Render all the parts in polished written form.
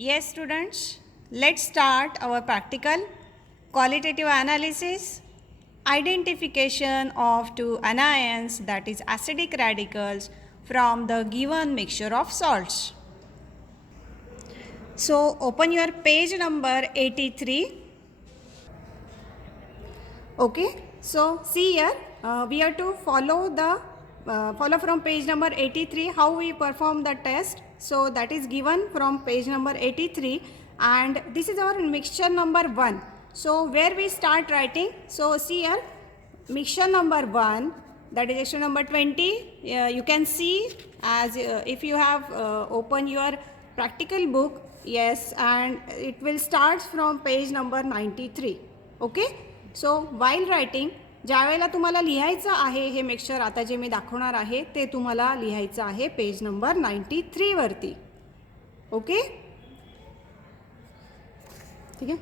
Yes, students, let's start our practical qualitative analysis, identification of two anions, that is acidic radicals, from the given mixture of salts. So, open your page number 83. Okay, so see here, we have to follow from page number 83 how we perform the test. So that is given from page number 83, and this is our mixture number 1. So where we start writing, so see here, mixture number 1, that is question number 20. You can see as if you have open your practical book, yes, and it will start from page number 93. Okay, so while writing ज्या वेळेला तुम्हाला लिहायचं आहे हे mixture आता जे मी दाखवणार आहे ते तुम्हाला लिहायचं आहे पेज नंबर 93 वरती. ओके, ठीक आहे.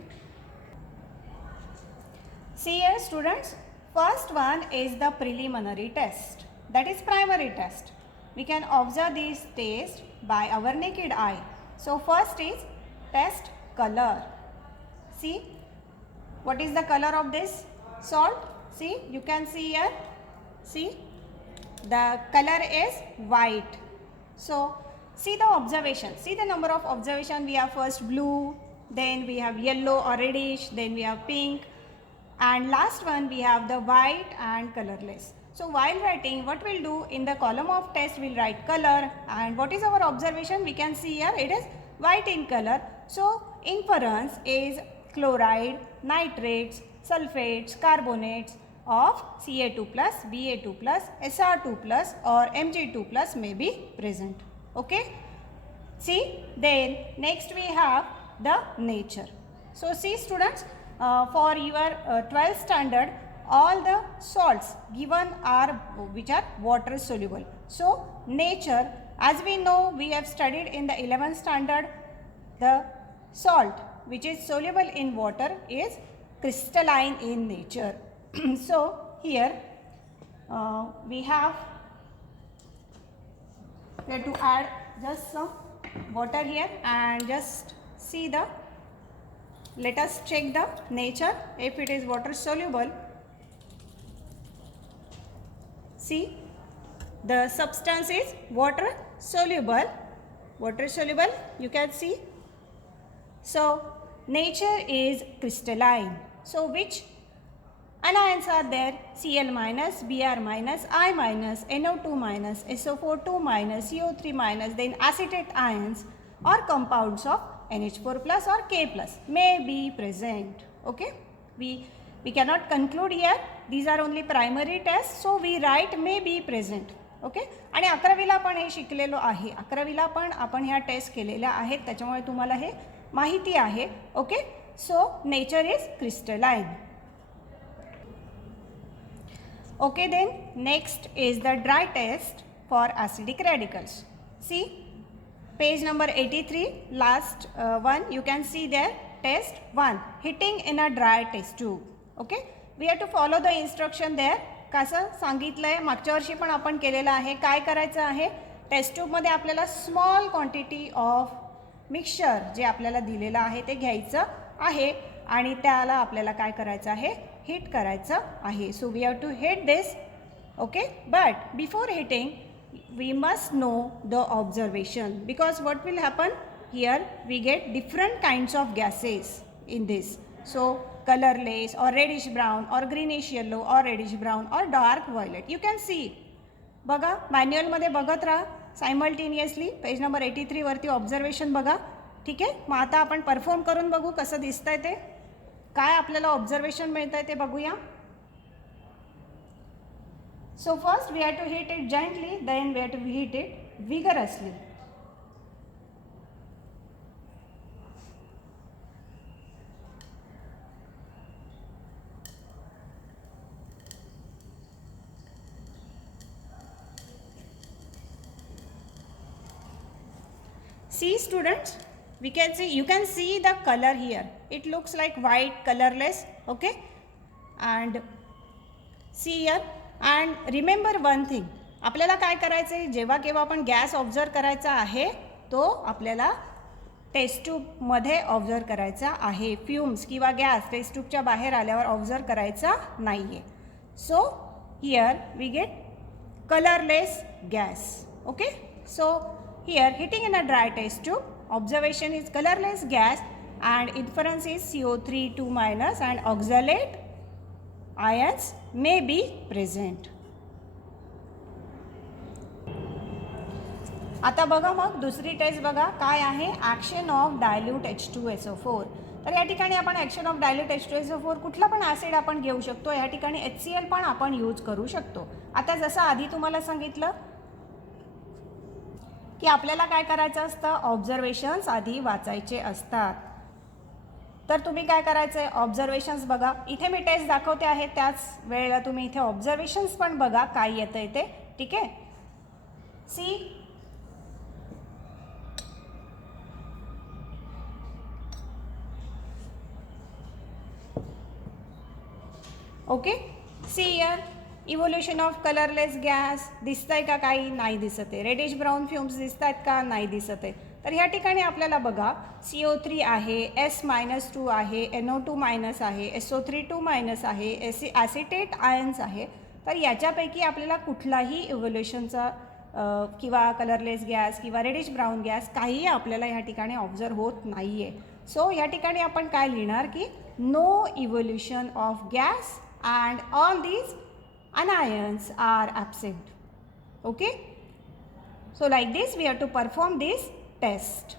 See here students, first one is the preliminary test, that is primary test. We can observe this test by our naked eye. So first is test color. See, what is the color of this salt? See, you can see here, see the color is white. So see the observation, see the number of observation. We have first blue, then we have yellow or reddish, then we have pink, and last one we have the white and colorless. So while writing, what we'll do, in the column of test we'll write color, and what is our observation? We can see here it is white in color. So inference is chloride, nitrates, sulfates, carbonates of Ca2 plus, Ba2 plus, Sr2 plus or Mg2 plus may be present. Okay, see, then next we have the nature. So see students, for your 12th standard, all the salts given are which are water soluble. So nature, as we know, we have studied in the 11th standard, the salt which is soluble in water is crystalline in nature. So here we have to add just some water here and just see the, let us check the nature if it is water soluble. See, the substance is water soluble, you can see. So nature is crystalline. So which anions are there? Cl minus, Br minus, I minus, NO2 minus, SO4 2 minus, CO3 minus, then acetate ions or compounds of NH4 plus or K plus may be present. Okay, we cannot conclude here, these are only primary tests, so we write may be present. Okay, आणि 11वीला पण हे शिकलेलो आहे, 11वीला पण आपण ह्या taste केलेल्या आहेत, त्याच्यामुळे तुम्हाला हे माहिती आहे. Okay, so nature is crystalline. Okay, then next is the dry test for acidic radicals. See page number 83, last one you can see there, test 1, heating in a dry test tube. Okay, we have to follow the instruction there. कसं सांगितलं आहे, मागच्या वर्षी पण आपण केलेलं आहे. काय करायचं आहे, टेस्ट ट्यूबमध्ये आपल्याला स्मॉल क्वांटिटी ऑफ मिक्सचर जे आपल्याला दिलेलं आहे ते घ्यायचं आहे आणि त्याला आपल्याला काय करायचं आहे, हीट करायचं आहे. So we have to heat this. Okay, but before heating we must know the observation, because what will happen here, we get different kinds of gases in this. So colorless or reddish brown or greenish yellow or reddish brown or dark violet, you can see. बघा, manual मध्ये बघत राहा simultaneously. Page number 83 वरती observation बघा. ठीक आहे, मग आता आपण परफॉर्म करून बघू कसं दिसतंय ते, काय आपल्याला ऑब्झर्वेशन मिळतंय ते बघूया. So first we have to heat it gently, then we have to heat it vigorously. See students, we can see, you can see the color here, it looks like white, colorless. Okay, and see here. And remember one thing, आपल्याला काय करायचं आहे, जेव्हा केव्हा आपण gas observe करायचा आहे तो आपल्याला टेस्ट ट्यूबमध्ये ऑब्झर्व करायचा आहे. फ्युम्स किंवा गॅस टेस्ट ट्यूबच्या बाहेर आल्यावर ऑब्झर्व करायचा नाही आहे. So here we get colourless gas. Okay, so here heating in a dry test tube observation is colourless gas and inference is CO3 2- and oxalate ions may be present. आता बघा मग दुसरी taste बघा काय आहे, ॲक्शन ऑफ डायल्यूट H2SO4. तर या ठिकाणी आपण ॲक्शन ऑफ डायल्यूट H2SO4 कुठला पण ॲसिड आपण घेऊ शकतो. या ठिकाणी HCl पण आपण यूज करू शकतो. आता जसं आधी तुम्हाला सांगितलं की आपल्याला काय करायचं असतं, ऑब्झर्वेशन्स आधी वाचायचे असतात. तर तुम्ही काय करायचं आहे, ऑब्झर्वेशन्स बघा. इथे मी टेस्ट दाखवते आहे, त्याच वेळेला तुम्ही इथे ऑब्झर्वेशन्स पण बघा काय येतं आहे ते. ठीक आहे, see okay, see here evolution of colourless gas दिसतंय का, काही नाही दिसत आहे. रेडिश ब्राऊन फ्युम्स दिसत आहेत का, नाही दिसत आहे. तर ह्या ठिकाणी आपल्याला बघा CO3 आहे, S-2 आहे, NO2- आहे, SO3 2- आहे, ॲसिटेट आयन्स आहे. तर याच्यापैकी आपल्याला कुठलाही इव्होल्युशनचा किंवा कलरलेस गॅस किंवा रेडिश ब्राऊन गॅस काहीही आपल्याला ह्या ठिकाणी ऑब्झर्व होत नाही आहे. सो या ठिकाणी आपण काय लिहिणार की no evolution of gas and all these anions are absent. Okay, so like this we have to perform this test.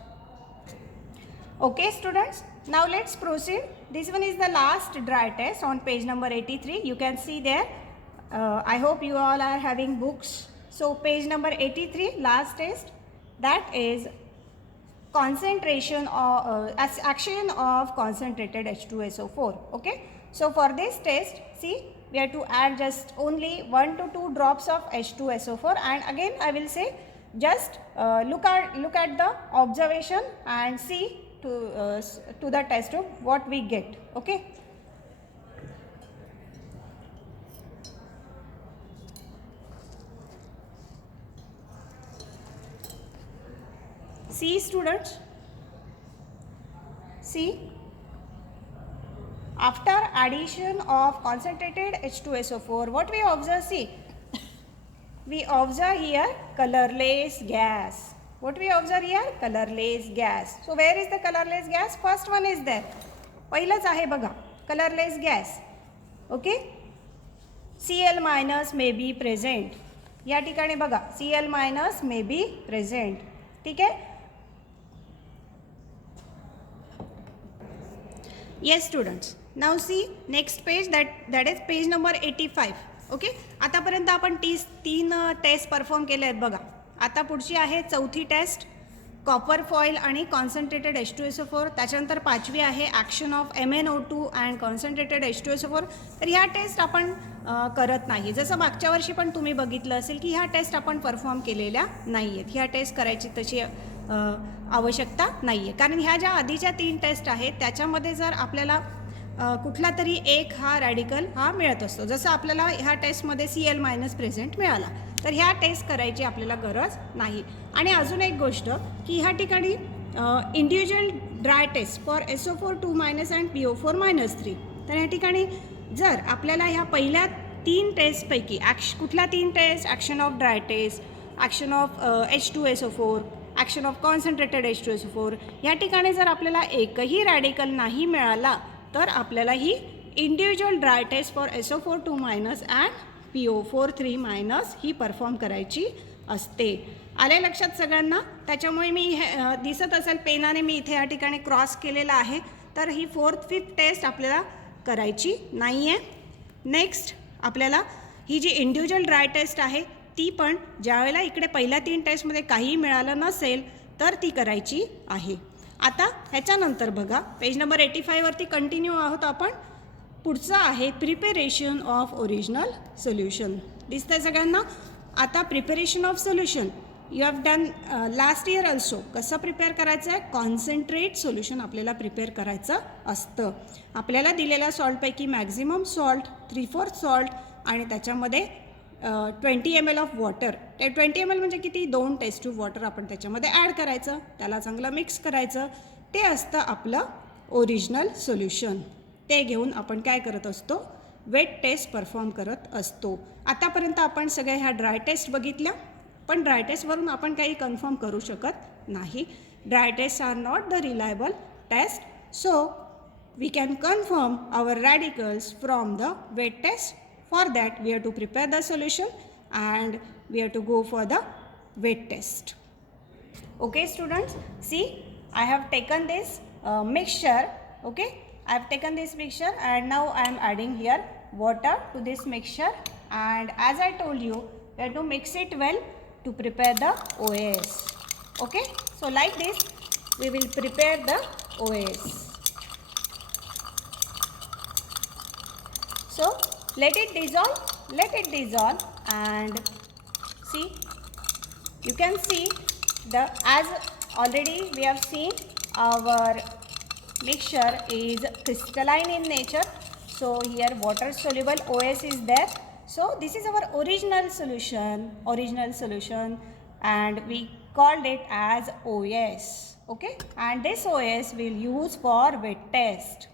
Okay students, now let's proceed. This one is the last dry test on page number 83. You can see there. I hope you all are having books. So page number 83, last test, that is concentration of action of concentrated H2SO4. Okay, so for this test, see, we have to add just only 1 to 2 drops of H2SO4, and again I will say just look at the observation and see to the test tube what we get. Okay, see students, see, after addition of concentrated H2SO4, what we observe, see, we observe here colorless gas. What we observe here, colorless gas. So where is the colorless gas? First one is there. पहिलंच आहे बघा, colorless gas. Okay, Cl- may be present. या ठिकाणी बघा Cl- may be present. ठीक आहे. Yes students, now see next page, that is page number 85. Okay, आतापर्यंत आपण 3 टेस्ट परफॉर्म केले आहेत बघा. आता पुढची आहे चौथी टेस्ट, कॉपर फॉईल आणि कॉन्सन्ट्रेटेड H2SO4. त्याच्यानंतर 5वी आहे action of MnO2 and concentrated H2SO4. तर ह्या टेस्ट आपण करत नाही. जसं मागच्या वर्षी पण तुम्ही बघितलं असेल की ह्या टेस्ट आपण परफॉर्म केलेल्या नाही आहेत. ह्या टेस्ट करायची तशी आवश्यकता नाही आहे, कारण ह्या ज्या आधीच्या 3 टेस्ट आहेत त्याच्यामध्ये जर आपल्याला कुठला तरी एक हा रॅडिकल हा मिळत असतो. जसं आपल्याला ह्या टेस्टमध्ये Cl- प्रेझेंट मिळाला, तर ह्या टेस्ट करायची आपल्याला गरज नाही. आणि अजून एक गोष्ट की ह्या ठिकाणी individual dry test for SO4 2- and PO4-3. तर ह्या ठिकाणी जर आपल्याला ह्या पहिल्या 3 टेस्टपैकी कुठल्या 3 test, action of dry test, action of H2SO4, action of concentrated H2SO4, या ठिकाणी जर आपल्याला एकही रॅडिकल नाही मिळाला तर आपल्याला ही individual dry test for SO4 2- and PO4 3- ही परफॉर्म करायची असते. आले लक्षात सगळ्यांना? त्याच्यामुळे मी दिसत असेल पेनाने मी इथे या ठिकाणी क्रॉस केलेला आहे. तर ही 4th 5th टेस्ट आपल्याला करायची नाही आहे. नेक्स्ट आपल्याला ही जी इंडिव्हिज्युअल ड्राय टेस्ट आहे ती पण ज्यावेळेला इकडे पहिल्या 3 टेस्टमध्ये काही मिळालं नसेल तर ती करायची आहे. आता ह्याच्यानंतर बघा पेज नंबर 85 वरती कंटिन्यू आहोत आपण. पुढचं आहे प्रिपेरेशन ऑफ ओरिजिनल सोल्युशन. दिसतंय सगळ्यांना? आता preparation of solution you have done last year also. कसं प्रिपेअर करायचं आहे? कॉन्सन्ट्रेट सोल्युशन आपल्याला प्रिपेअर करायचं असतं. आपल्याला दिलेल्या सॉल्टपैकी मॅक्झिमम सॉल्ट, 3/4 सॉल्ट आणि त्याच्यामध्ये 20 ml ऑफ वॉटर. ते 20 ml म्हणजे किती, 2 टेस्ट ट्यूब वॉटर आपण त्याच्यामध्ये ॲड करायचं, त्याला चांगलं मिक्स करायचं. ते असतं आपलं ओरिजिनल सोल्युशन. ते घेऊन आपण काय करत असतो, वेट टेस्ट परफॉर्म करत असतो. आतापर्यंत आपण सगळ्या ह्या ड्राय टेस्ट बघितल्या, पण ड्राय टेस्टवरून आपण काही कन्फर्म करू शकत नाही. Dry test are not the reliable test. So we can confirm our radicals from the wet test. For that we have to prepare the solution and we have to go for the wet test. Okay students, see I have taken this mixture. Okay, I have taken this mixture and now I am adding here water to this mixture, and as I told you, we have to mix it well to prepare the OS. Okay, so like this we will prepare the OS. So let it dissolve, and see, you can see as already we have seen our mixture is crystalline in nature. So here water soluble OS is there. So this is our original solution, and we called it as OS. Okay, and this OS we'll use for wet test.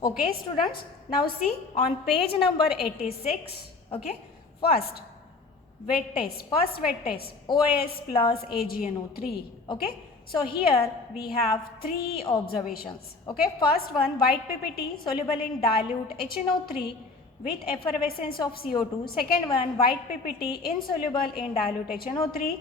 Okay students, now see on page number 86. Okay, first wet test, OS plus AgNO3. Okay, so here we have 3 observations. Okay, first one, white PPT soluble in dilute HNO3 with effervescence of CO2. Second one, white PPT insoluble in dilute HNO3,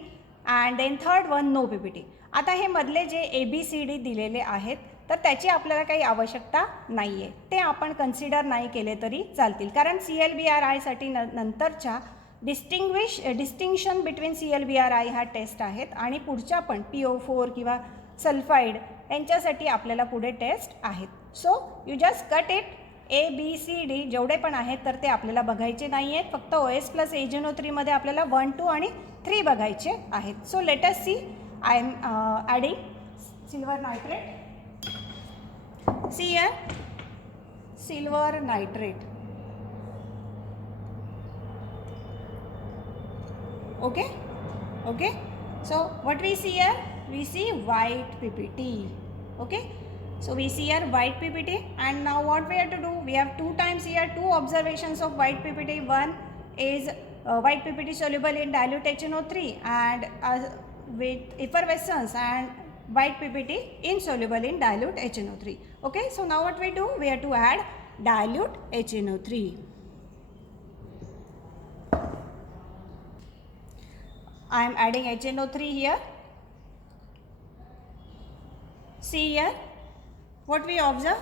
and then third one, no PPT. आता हे मधले जे ABCD दिलेले आहेत तर त्याची आपल्याला काही आवश्यकता नाही आहे, ते आपण कन्सिडर नाही केले तरी चालतील, कारण CLBRI साठी नंतरच्या डिस्टिंक्शन बिटवीन CLBRI ह्या टेस्ट आहेत, आणि पुढच्या पण PO4 किंवा सल्फाईड यांच्यासाठी आपल्याला पुढे टेस्ट आहेत. So you just cut it. ABCD जेवढे पण आहेत तर ते आपल्याला बघायचे नाही आहेत, फक्त OS प्लस AgNO3 मध्ये आपल्याला 1, 2 आणि 3 बघायचे आहेत. So let us see. I am adding silver nitrate. See here, silver nitrate. Okay, so what we see here, we see white PPT. Okay, so we see here white PPT, and now what we have to do, we have 2 times here 2 observations of white PPT. One is white PPT soluble in dilute HNO3 and with effervescence, and white PPT insoluble in dilute HNO3. Okay, so now what we do, we have to add dilute HNO3. I am adding HNO3 here. See here, what we observe,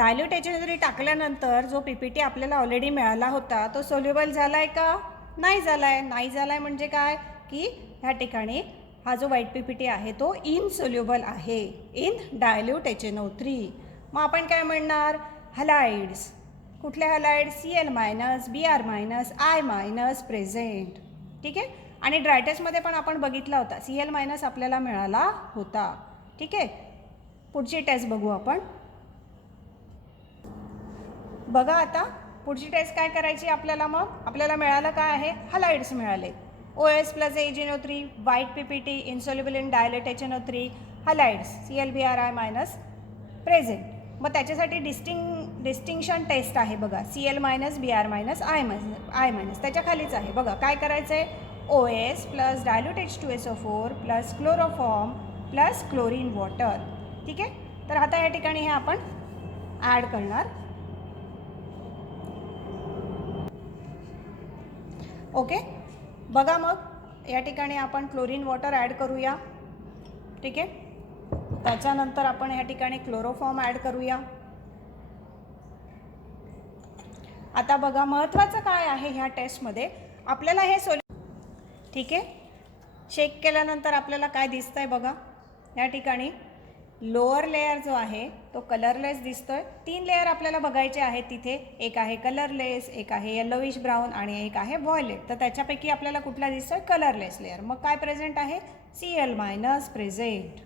dilute HNO3 टाकल्यानंतर जो PPT आपल्याला already मिळाला होता तो soluble झालाय का, नाही झालाय म्हणजे काय की ह्या ठिकाणी हा जो व्हाईट PPT आहे तो इनसोल्युबल आहे इन डायल्यूट HNO3. मग आपण काय म्हणणार, हलाइड्स. कुठले halide, Cl minus, Br minus, I minus present. ठीक आहे, आणि ड्राय टेस्टमध्ये पण आपण बघितला होता Cl मायनस आपल्याला मिळाला होता. ठीक आहे, पुढची टेस्ट बघू आपण. बघा आता पुढची टेस्ट काय करायची आपल्याला. मग आपल्याला मिळालं काय आहे, हलाइड्स मिळाले. OS plus AgNO3, white PPT insoluble in dilute HNO3, halides ClBrI minus present. मग त्याच्यासाठी डिस्टिंक्शन टेस्ट आहे बघा, Cl minus, Br minus, I minus. त्याच्या खालीच आहे बघा. काय करायचं आहे, OS plus dilute H2SO4 plus chloroform plus chlorine water. ठीक आहे, तर आता या ठिकाणी हे आपण ॲड करणार. ओके, बघा मग या ठिकाणी आपण क्लोरीन वॉटर ॲड करूया. ठीक आहे, त्याच्यानंतर आपण या ठिकाणी क्लोरोफॉर्म ॲड करूया. आता बघा महत्त्वाचं काय आहे ह्या टेस्टमध्ये, आपल्याला हे ठीक आहे, शेक केल्यानंतर आपल्याला काय दिसतंय बघा. या ठिकाणी लोअर लेयर जो आहे तो कलरलेस दिसतोय. 3 लेयर आपल्याला बघायचे आहेत तिथे. एक आहे कलरलेस, एक आहे येलोविश ब्राऊन आणि एक आहे व्हायलेट. तर त्याच्यापैकी आपल्याला कुठला दिसतोय, कलरलेस लेयर. मग काय प्रेझेंट आहे, Cl मायनस प्रेझेंट.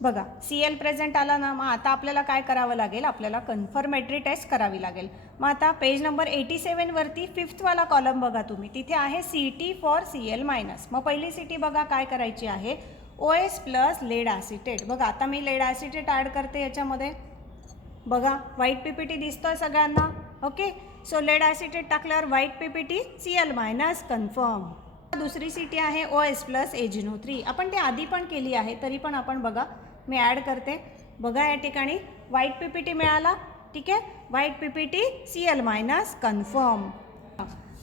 बघा Cl प्रेझेंट आला ना, मग आता आपल्याला काय करावं लागेल, आपल्याला कन्फर्मेटरी टेस्ट करावी लागेल. मग आता पेज नंबर 87 वरती 5th वाला कॉलम बघा तुम्ही, तिथे आहे CT फॉर Cl मायनस. मग पहिली CT बघा काय करायची आहे, OS प्लस लेड ॲसिटेट. बघा आता मी लेड ॲसिटेट ॲड करते याच्यामध्ये. बघा व्हाईट PPT दिसतोय सगळ्यांना. ओके, सो लेड ॲसिटेट टाकल्यावर white PPT Cl minus confirm. दुसरी CT आहे OS प्लस AgNO3. आपण ते आधी पण केली आहे, तरी पण आपण बघा मी ॲड करते. बघा या ठिकाणी व्हाईट PPT मिळाला. ठीक आहे, white PPT Cl minus confirm.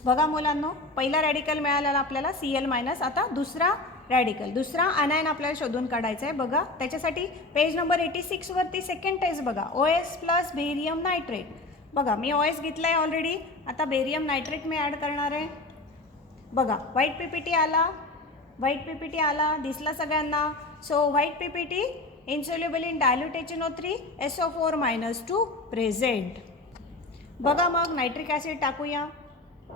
बघा मुलांनो, पहिला रॅडिकल मिळालेला आपल्याला Cl मायनस. आता दुसरा रॅडिकल, दुसरा अनायन आपल्याला शोधून काढायचा आहे. बघा त्याच्यासाठी पेज नंबर 86 वरती सेकंड टेस्ट बघा, OS प्लस बेरियम नायट्रेट. बघा मी OS घेतला आहे ऑलरेडी, आता बेरियम नायट्रेट मी ॲड करणार आहे. बघा व्हाईट PPT आला, व्हाईट PPT आला, दिसला सगळ्यांना. So white PPT insoluble in dilute HNO3 SO4-2 present. बघा मग नायट्रिक ॲसिड टाकूया.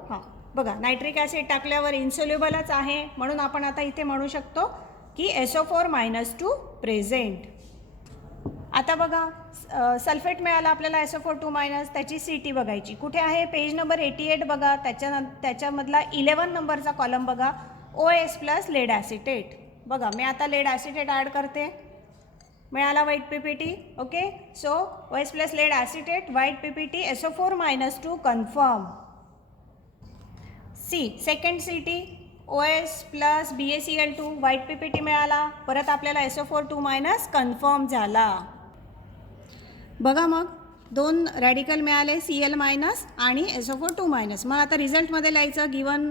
हां बघा नायट्रिक ॲसिड टाकल्यावर इन्सोल्युबलच आहे, म्हणून आपण आता इथे म्हणू शकतो की SO4-2 प्रेझेंट. आता बघा सल्फेट मिळाला आपल्याला SO4-2-, त्याची CT बघायची. कुठे आहे, पेज नंबर 88 बघा, त्याच्यामधला 11 नंबरचा कॉलम बघा, OS प्लस लेड ॲसिटेट. बघा मी आता लेड ॲसिटेट ॲड करते. मिळाला white PPT. Okay, so OS plus lead acetate, white PPT SO4-2 confirm. Second CT OS plus BaCl2, white PPT मिळाला. परत आपल्याला SO4-2- कन्फर्म झाला. बघा मग दोन रॅडिकल मिळाले, Cl मायनस आणि SO4-2-. मग आता रिझल्टमध्ये लिहायचं, गिवन